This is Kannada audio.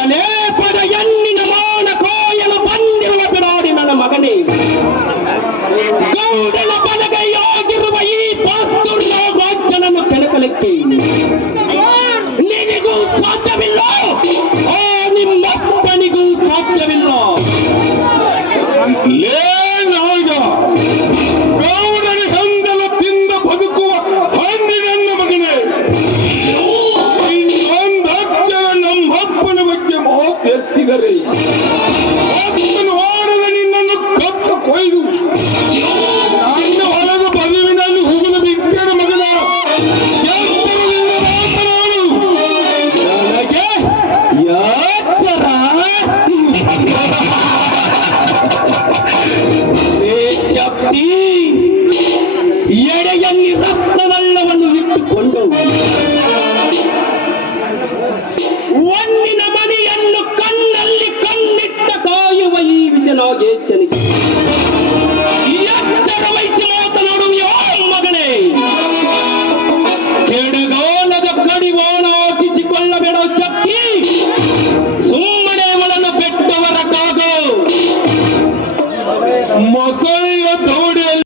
ಎಲೆ ಪದ ಎನ್ನಿನ ಮಾನ ಕೋಯಲ ಬಂದಿರುವ ಬಿಡಾಡಿ ನನ್ನ ಮಗನೇ, ಗೌಡನ ಬಲಗೈಯಾಗಿರುವ ಈ ಪಾಸ್ತುರ್ನ ರಾಜ್ಯನನ್ನು ಕೆಣಕಲಿಕ್ಕೆ ನಿನಗೂ ಸಾಧ್ಯವಿಲ್ಲ, ಆ ನಿಮ್ಮಪ್ಪನಿಗೂ ಸಾಧ್ಯವಿಲ್ಲ. ಗೌಡನ ಗಂಧಲ ತಿಂದ ಬದುಕುವ ಹಂದಿನನ್ನ ಮಗನೇ, ಇನ್ನೊಂದಕ್ಷರ ನಮ್ಮಪ್ಪನ ಬಗ್ಗೆ ಮಾತು ಎತ್ತಿದರೆ ಅಪ್ಪನು ಆಡದ ನಿನ್ನನ್ನು ಕತ್ತು ಕೊಯ್ದು ನನ್ನ ಹೊಲದ ಬದುವಿನಲ್ಲಿ ಹೋಗಲು ಬಿಟ್ಟರ ಮಗನ ಮಾತನಾಡು. ನನಗೆ ಯಾಚರ ಶಕ್ತಿ ಎಡೆಯಲ್ಲಿ ರಕ್ತವೆಲ್ಲವನ್ನು ಇಟ್ಟುಕೊಂಡು